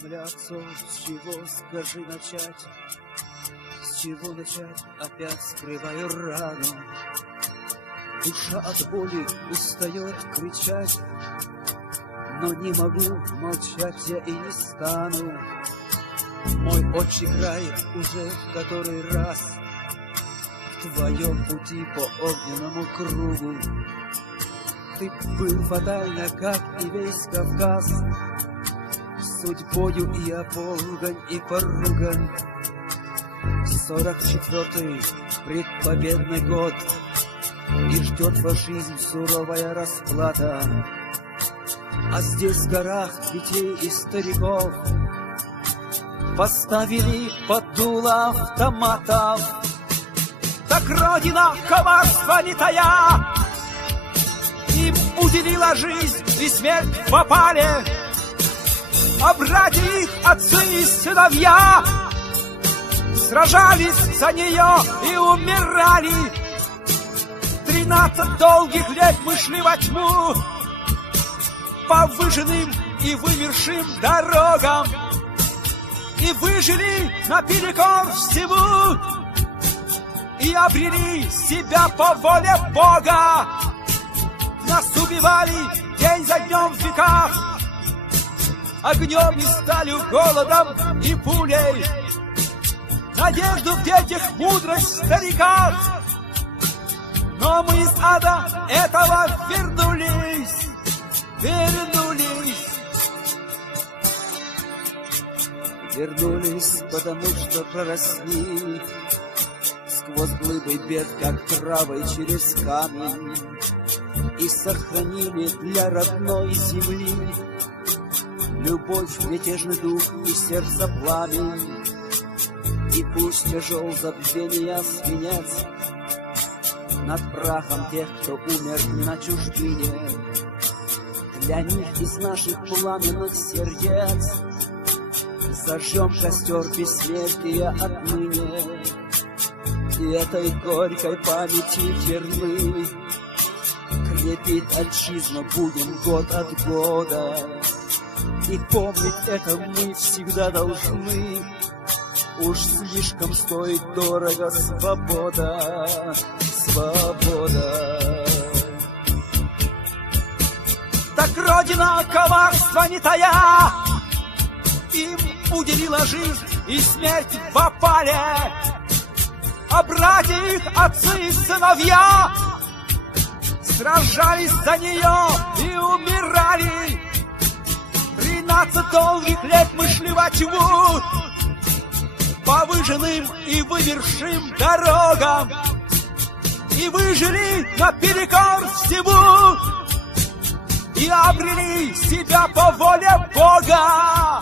Земля отцов, с чего, скажи, начать? С чего начать? Опять скрываю рану. Душа от боли устает кричать, но не могу молчать я и не стану. Мой отчий край уже в который раз в твоем пути по огненному кругу. Ты был фатально, как и весь Кавказ, судьбою и ополган, и поруган. 44-й предпобедный год, и ждет фашизм суровая расплата. А здесь в горах детей и стариков поставили под дуло автоматов. Так Родина коварства не тая им уделила жизнь и смерть в опале. А братья их, отцы и сыновья, сражались за нее и умирали. 13 долгих лет мы шли во тьму по выжженным и вымершим дорогам, и выжили наперекор всему, и обрели себя по воле Бога. Нас убивали день за днем в веках, огнем и сталью, голодом и пулей, надежду в детях, мудрость в стариках. Но мы из ада этого вернулись, вернулись. Вернулись, потому что проросли сквозь глыбы бед, как травой через камень, и сохранили для родной земли любовь, мятежный дух и сердце пламень. И пусть тяжел забвения свинец над прахом тех, кто умер на чужбине, для них из наших пламенных сердец зажжем костер бессмертия отныне. И этой горькой памяти верны крепит отчизну будем год от года. И помнить это мы всегда должны. Уж слишком стоит дорого свобода, свобода. Так Родина коварства не тая им уделила жизнь и смерть в опале. А братья их, отцы и сыновья, сражались за нее и умирали. 13 долгих лет мы шли во тьму по выжженным и вымершим дорогам, и выжили наперекор всему, и обрели себя по воле Бога.